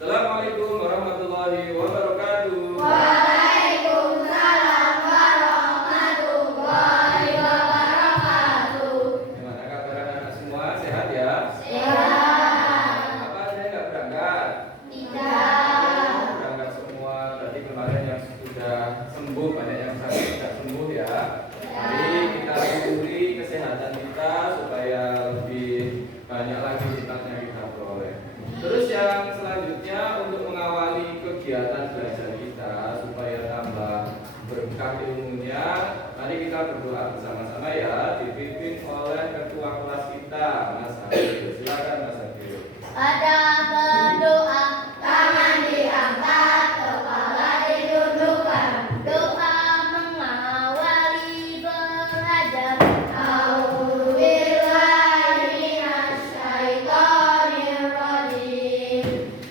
Assalamualaikum warahmatullahi wabarakatuh. Waalaikumsalam warahmatullahi wabarakatuh. Gimana kabar anak semua? Sehat ya? Sehat. Apa saya nggak berangkat? Tidak. Berangkat semua. Berarti kemarin yang sudah sembuh, banyak yang sakit sudah sembuh ya. Jadi kita syukuri kesehatan kita supaya lebih banyak lagi nikmatnya kita peroleh. Terus yang selanjutnya untuk mengawali kegiatan belajar kita supaya tambah berkah ilmunya, mari kita berdoa bersama-sama ya, dipimpin oleh ketua kelas kita, Mas Habib. Silakan Mas Habib. Pada berdoa, tangan diangkat, kepala ditundukkan. Doa mengawali belajar. A'udzubillahi minasyaitonirrajim.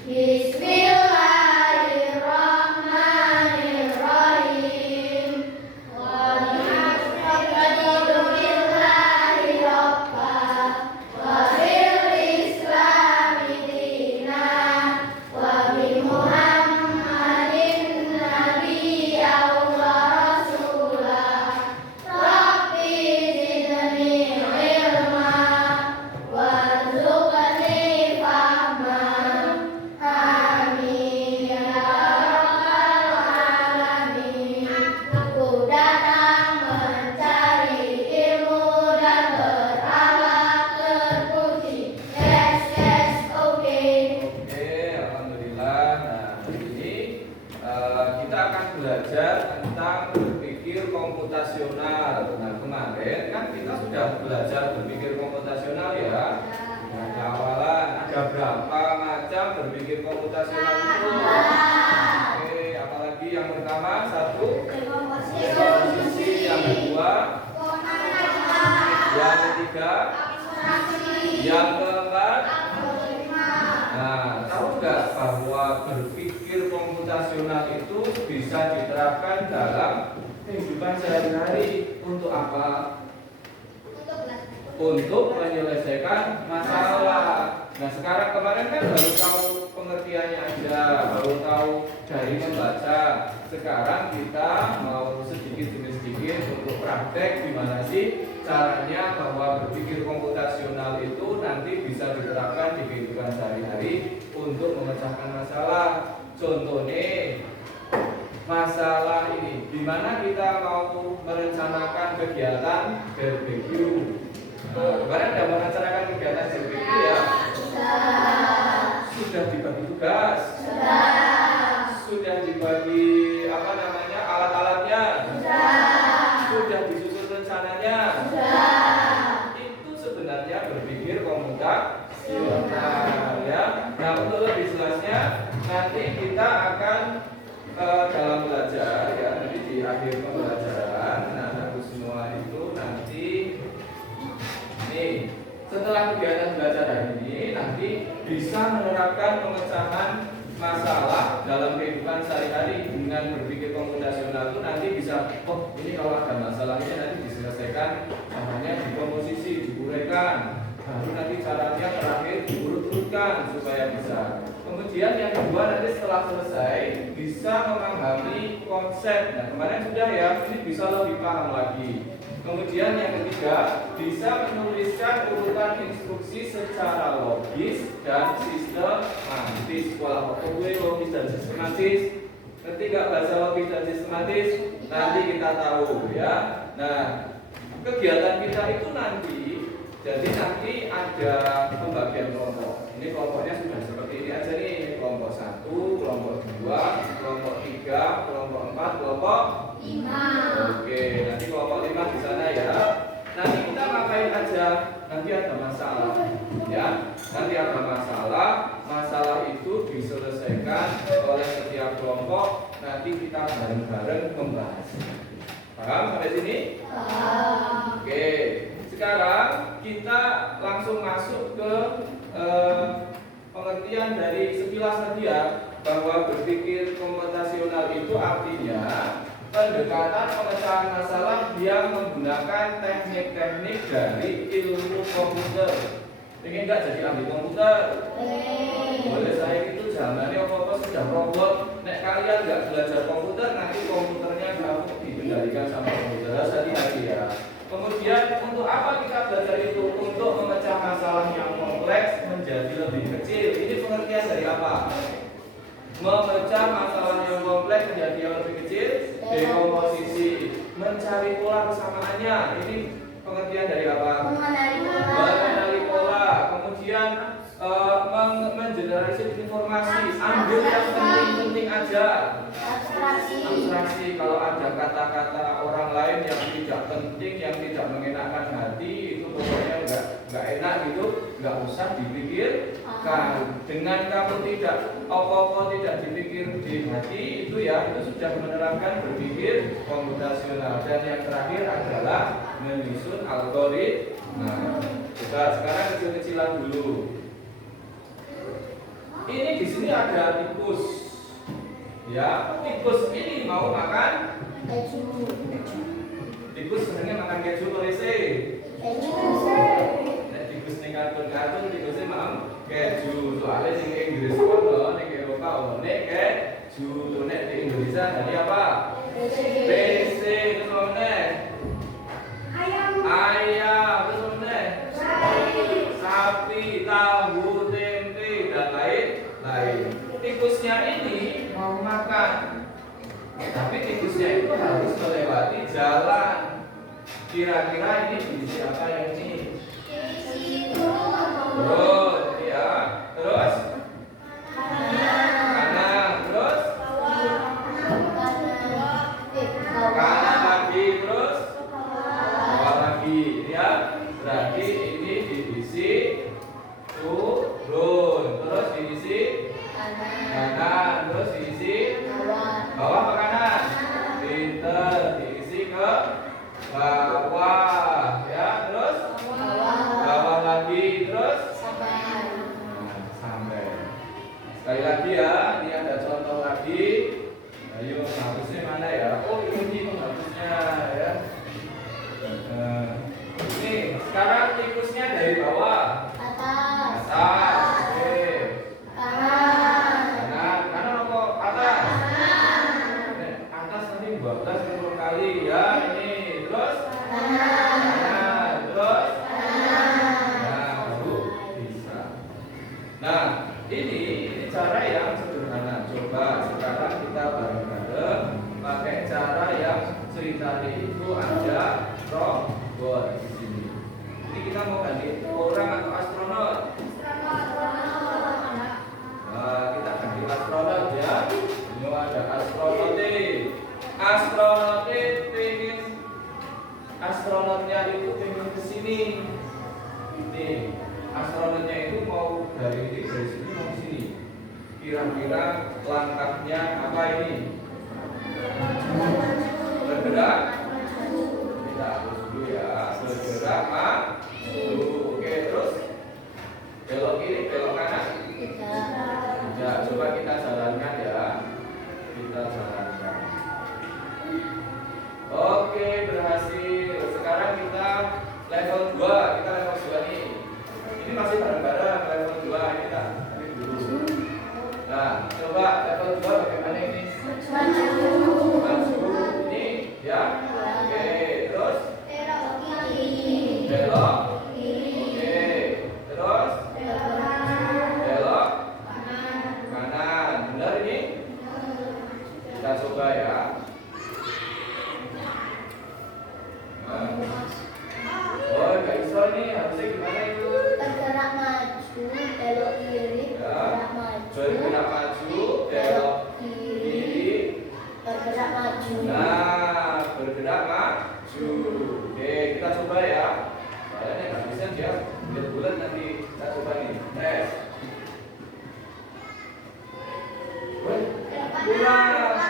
Bismillahirrahmanirrahim. Raditu billahi rabba wa bil islami dinan wa bi Muhammadin nabiyyan wa rasulah. Rabbi zidni ilma warzuqni fahma. Amin ya rabbal alamin. Aku datang mencari ilmu dan berakhlak terpuji. Yes, yes, oke. Oke, alhamdulillah. Nah, hari ini kita akan belajar tentang berpikir komputasional. Nah, kemarin kan kita sudah belajar berpikir komputasional ya. Nah, di awalan ada berapa macam berpikir komputasional itu? Oke, apalagi yang pertama satu, dekomposisi, yang kedua, yang ketiga, yang keempat. Nah, tahu nggak bahwa berpikir komputasional itu bisa diterapkan dalam kehidupan sehari-hari untuk apa? Untuk menyelesaikan masalah. Nah, sekarang kemarin kan baru tahu pengertiannya aja, baru tahu dari membaca. Sekarang kita mau sedikit demi sedikit untuk praktek gimana sih caranya bahwa berpikir komputasional itu nanti bisa diterapkan di kehidupan sehari-hari untuk memecahkan masalah. Contohnya masalah ini, di mana kita mau merencanakan kegiatan barbecue. Kemarin ada merencanakan kegiatan barbecue ya? Sudah dibagi tugas? Sudah dibagi alat-alatnya? Sudah disusun rencananya? Itu sebenarnya berpikir komputasional ya. Nah, untuk lebih jelasnya nanti kita akan dalam belajar ya, nanti di akhir pembelajaran. Nah, aku semua itu nanti nih, setelah kegiatan belajar hari ini nanti bisa menerapkan pemecahan masalah dalam kehidupan sehari-hari dengan berpikir komputasional itu nanti bisa, oh ini kalau ada masalahnya nanti diselesaikan caranya dikomposisi, diuraikan, baru nanti caranya terakhir diurut-urutkan supaya bisa. Kemudian yang kedua nanti setelah selesai bisa memahami konsep. Nah, kemarin sudah ya, ini bisa lebih paham lagi. Kemudian yang ketiga bisa menuliskan urutan instruksi secara logis dan sistematis. Pola logis dan sistematis. Ngerti nggak bahasa logis dan sistematis? Nanti kita tahu ya. Nah, kegiatan kita itu nanti, jadi nanti ada pembagian kelompok. Ini kelompoknya sudah seperti ini aja nih. Kelompok 1, kelompok 2, kelompok 3, kelompok 4, kelompok 5. Oke, nanti kelompok 5 di sana ya. Nanti kita ngapain aja? Nanti ada masalah ya. Nanti ada masalah itu diselesaikan oleh setiap kelompok. Nanti kita bareng-bareng membahas. Paham sampai sini? Oke, sekarang kita langsung masuk ke pengertian dari sekilas tadi ya, bahwa berpikir komputasional itu artinya pendekatan pemecahan masalah yang menggunakan teknik-teknik dari ilmu komputer. Pengen nggak jadi ahli komputer? Boleh saya itu zamannya belajar komputer, nanti komputernya kamu dikendalikan sama komputer. Harus hati-hati ya. Kemudian untuk apa kita belajar itu? Untuk memecah masalah yang kompleks menjadi lebih kecil. Ini pengertian dari apa? Memecah masalah yang kompleks menjadi yang lebih kecil. Dekomposisi, mencari pola persamaannya. Ini pengertian dari apa? Mengenali pola. Kemudian mengeneralisir informasi. Ambil yang penting-penting aja. Abstraksi. Kalau ada kata-kata orang lain yang tidak penting, yang tidak mengenakan hati, itu pokoknya nggak enak gitu, nggak usah dipikirkan. Dengan kamu tidak apa-apa tidak dipikir di hati, itu ya itu sudah menerapkan berpikir komputasional. Dan yang terakhir adalah menyusun algoritma. Nah, sekarang kecil-kecilan dulu. Ini di sini ada tikus. Ya, tikus ini mau makan Keju. tikus senangnya makan keju atau lese? Keju. Nek tikus ning kartun tikusnya mau keju. Soalnya sing Inggris kono ning Eropa ono keju. Tuh nek di Indonesia tadi apa? Lese. Terus apa meneh? Ayam. Terus apa meneh? Sapi, tahu, tempe dan lain-lain. Tikusnya ini mau makan, tapi tikusnya itu harus melewati jalan. Kira-kira ini di siapa yang ini? Terus, ya, terus kanan, terus kanan lagi, terus bawah lagi, ya. Berarti ini divisi turun, terus divisi kanan, terus diisi bawah ke kanan, pinter, diisi ke bawah, ya, terus bawah lagi, terus sampai. Sekali lagi ya, ini ada contoh lagi. Ayo, hapusnya mana ya? Oh, ini penghapusnya ya. Ini sekarang tikusnya dari bawah atas. Oke. Kanan apa atas? Atas nanti 12 kali ya. Ini terus kanan, terus nah, baru bisa. Nah, ini cara yang sederhana. Coba sekarang kita bareng-bareng pakai cara yang ceritanya itu ada robot di sini. Ini kita mau ganti orang atau astronot? Kita ganti astronot ya. Ini ada astronot. Astronotnya itu pengen ke sini. Nih, astronotnya itu mau dari sini mau ke sini. Kira-kira langkahnya apa ini? Bergerak. Kita harus dulu ya. Bergerak maju. Oke, terus belok kiri, belok kanan. Ya, coba kita jalankan ya. Kita jalankan. Oke, berhasil. Sekarang kita level 2. Kita level 2 nih. Ini masih bareng-bareng level 2. Ini kita dulu. Nah, coba level 2 bagaimana ini? Maju. Ini ya. Oke, terus belok. Oke, terus belok kanan. Benar ini? Kita coba ya. Oh, nggak bisa nih. Harusnya gimana itu? Bergerak maju, belok kiri, bergerak maju, Bergerak maju, belok kiri. bergerak maju. Nah, bergerak maju. Oke, kita coba ya. Soalnya nggak bisa dia bulat nanti. Kita coba nih. Tes. Kurang.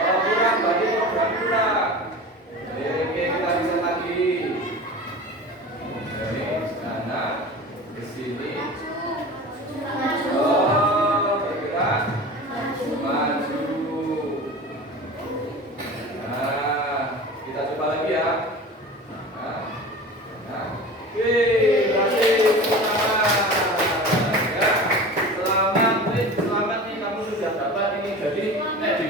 Oh, kurang. Berarti program kurang. Oke, kita bisa lagi. Dari sana ke sini. Oh, bergerak maju. Nah, kita coba lagi ya. Wih, berhasil. Selamat nih, kamu sudah dapat ini. Jadi,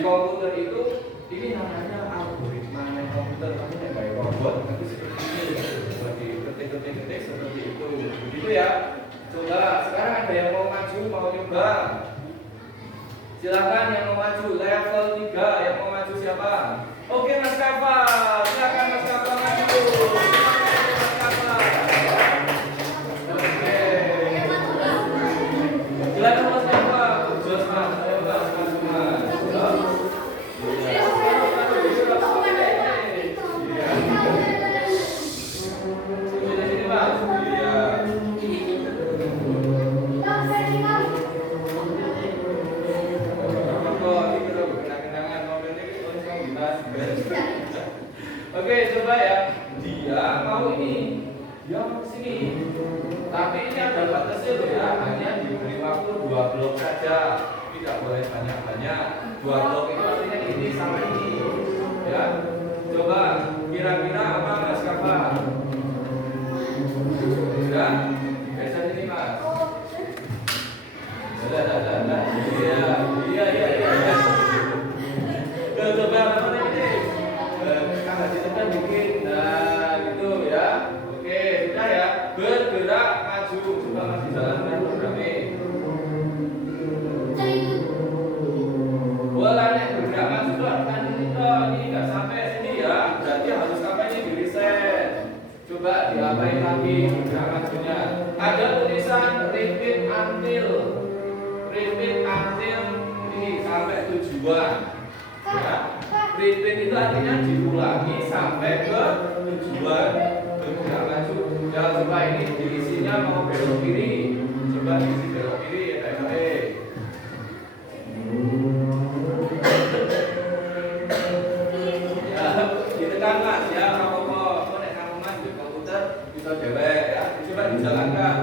komputer itu ini namanya algoritma komputer. Kamu yang kayak robot nanti seperti ini, seperti ketik seperti itu, begitu ya. Coba sekarang ada yang mau maju, mau coba? Silakan yang mau maju, level 3 yang mau maju siapa? Oke Mas Kafa, silakan Mas Kafa maju. Mas Kafa. Oke. Silakan Mas Kafa, Jos Mas, ayo Mas, maju Mas. Iya. Sini Mas. Iya. Oke, coba ya. Dia mau ini, dia mau sini. Tapi ini ada batasnya loh ya. Hanya diberi waktu 2 blok saja. Tidak boleh banyak-banyak. 2 blok itu artinya ini sama ini. Ya. Coba kira-kira apa Mas Kafa? Ya. Geser ini Mas. Dah. Iya. Coba apa ini? Kakak ditekan dikit. Nah, gitu ya. Oke, sudah ya. Bergerak maju. Coba Mas dijalankan programnya. Bolanya bergerak maju tuh kan ini toh. Ini enggak sampai sini ya. Berarti harus sampai ini di reset. Coba diapain lagi bergerak majunya. Ada tulisan repeat until ini sampai tujuan. Ya. Repeat itu artinya diulangi sampai ke tujuan. Bergerak maju. Ya coba ini diisinya mau belok kiri. Coba diisi belok kiri ya baik-baik. Ya, ditekan Mas ya, apa-apa. Nek kamu Mas di komputer bisa dewek ya. Coba dijalankan.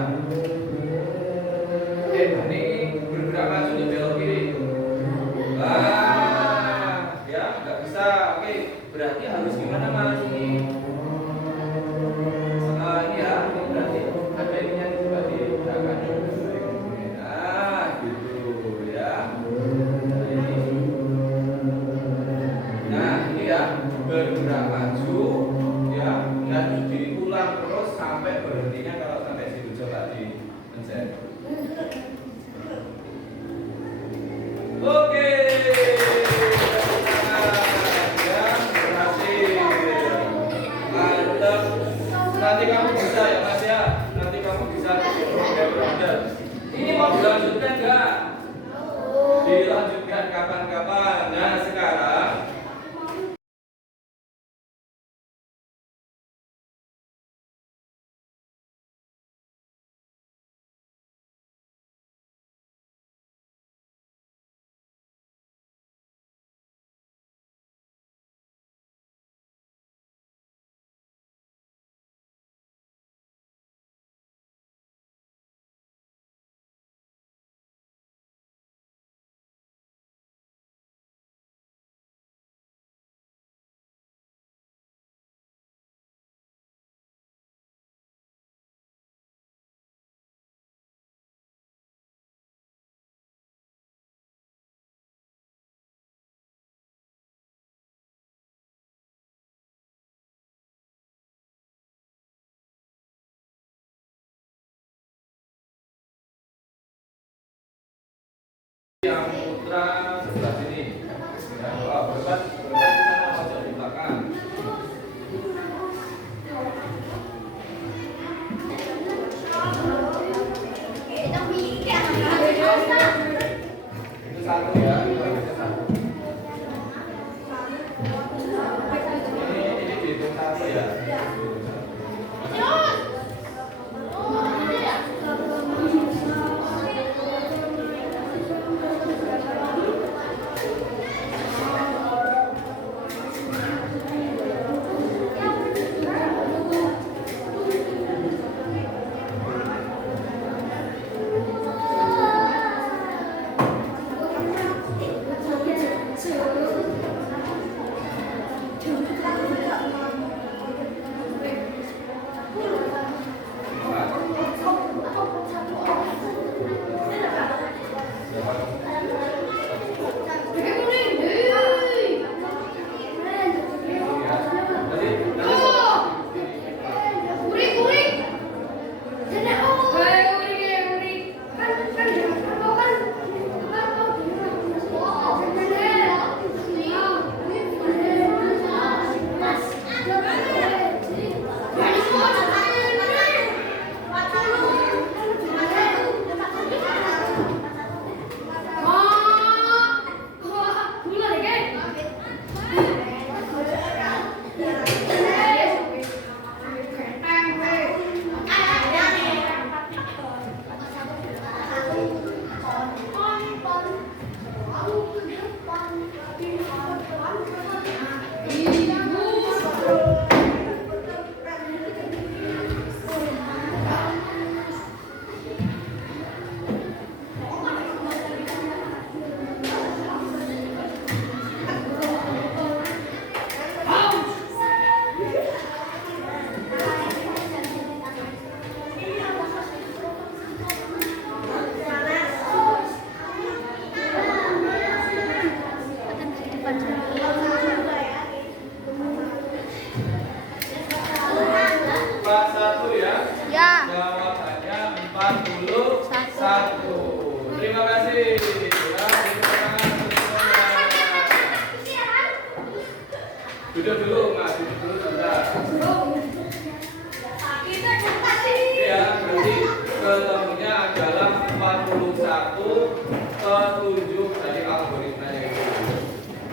Ini bergerak maju di belok kiri. Ya, nggak bisa. Oke, berarti harus gimana Mas ini? Ini ya, ini berarti ada ininya coba digerakkan. Nah, gitu ya. Nah, ini ya bergerak maju ya dan diulang terus sampai berhentinya kalau sampai situ. Coba di-pencet. Oke. Nanti kamu bisa ya Mas ya. Nanti kamu bisa program. Ini mau dilanjutkan enggak? Dilanjutkan kapan-kapan. Nah, sekarang yang putra sebelah sini. Ya, berbat di sana, pojok di belakang. Itu satu ya, itu satu. Ini dihitung satu ya.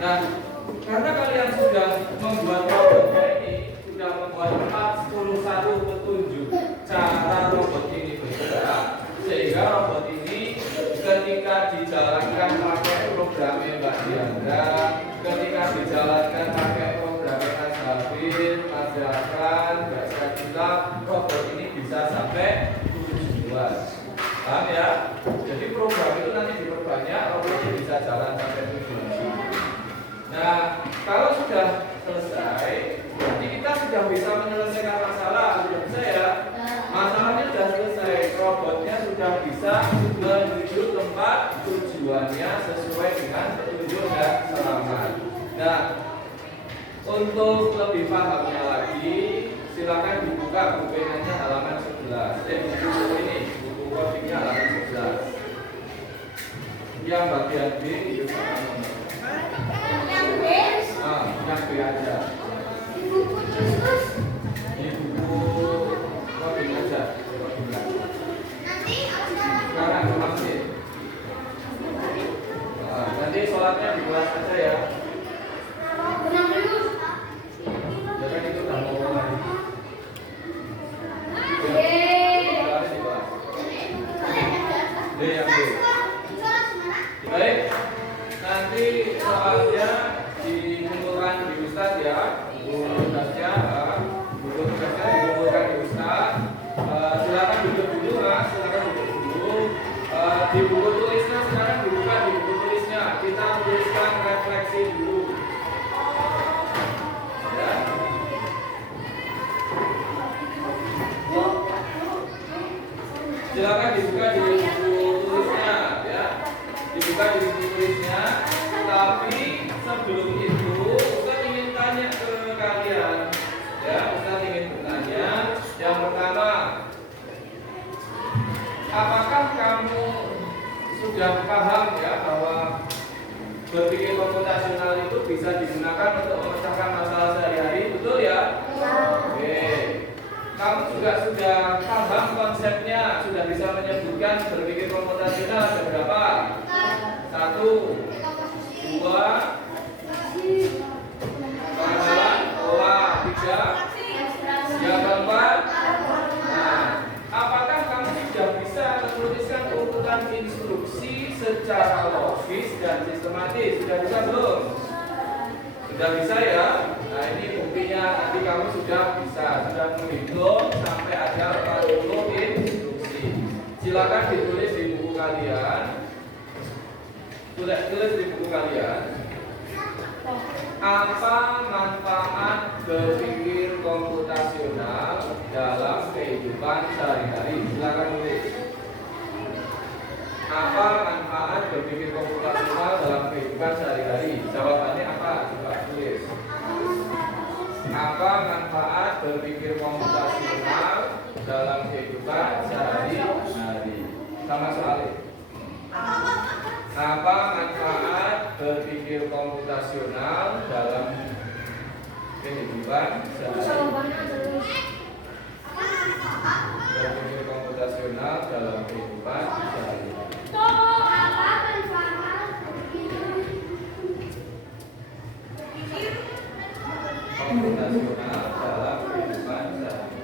Nah, karena kalian sudah membuat robotnya ini, sudah membuat 41 petunjuk cara robot ini bergerak, sehingga robot ini ketika dijalankan pakai programnya Mbak Diandra, ketika dijalankan pakai programnya Mas Habib, Mas Jafran, Mbak Sakila, robot ini bisa sampai tujuan. Paham ya? Jadi program itu nanti diperbanyak, robotnya bisa jalan sampai tujuan. Nah, kalau sudah selesai, berarti kita sudah bisa menyelesaikan masalah, sudah bisa ya? Masalahnya sudah selesai, robotnya sudah bisa menuju tempat tujuannya sesuai dengan petunjuk dan selamat. Nah, untuk lebih pahamnya lagi, silakan dibuka buku halaman 11. Buku ini, buku codingnya halaman 11. Yang bagian B itu sama. Yang B. Yang B aja. Di buku terus. Di buku coding aja. Nanti Sekarang masih. Nanti sholatnya di kelas aja ya. benang dulu. Jangan itu udah mau mulai. Sholatnya di kelas. B yang B. Baik. Nanti soalnya dikumpulkan di Ustadz ya. Tugasnya dikumpulkan di Ustadz. Silakan duduk dulu Mas, silakan duduk dulu. Di buku tulisnya sekarang dibuka di buku tulisnya. Kita tuliskan refleksi dulu. Ya. Silakan dibuka di buku tulisnya ya. Dibuka di buku tulisnya. Tapi sebelum itu Ustaz ingin tanya ke kalian. Ya, Ustaz ingin bertanya. Yang pertama, apakah kamu sudah paham ya bahwa berpikir komputasional itu bisa digunakan untuk memecahkan masalah sehari-hari, betul ya? Oke. Kamu juga sudah paham konsepnya, sudah bisa menyebutkan berpikir komputasional ada berapa? 1, 2, pengenalan, pola, 3, yang keempat. Nah, apakah kamu sudah bisa menuliskan urutan instruksi secara logis dan sistematis? Sudah bisa belum? Sudah bisa ya? Nah, ini buktinya nanti kamu sudah bisa, sudah menghitung sampai ada 40 instruksi. Silakan ditulis di buku kalian. Tulis di buku kalian. Apa manfaat berpikir komputasional dalam kehidupan sehari-hari? Silakan tulis. Apa manfaat berpikir komputasional dalam kehidupan sehari-hari? Jawabannya apa? Coba tulis. Apa manfaat berpikir komputasional dalam kehidupan sehari-hari? Sama soalnya. Apa manfaat berpikir komputasional dalam kehidupan sehari-hari? Berpikir komputasional dalam kehidupan sehari-hari. Komputasional dalam kehidupan sehari-hari.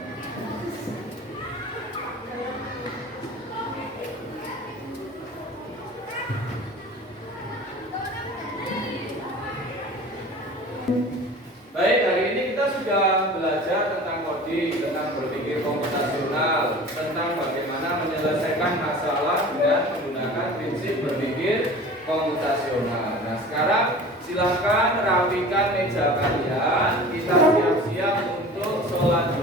Baik, hari ini kita sudah belajar tentang coding, tentang berpikir komputasional, tentang bagaimana menyelesaikan masalah dengan menggunakan prinsip berpikir komputasional. Nah, sekarang silakan rapikan meja kalian, kita siap-siap untuk sholat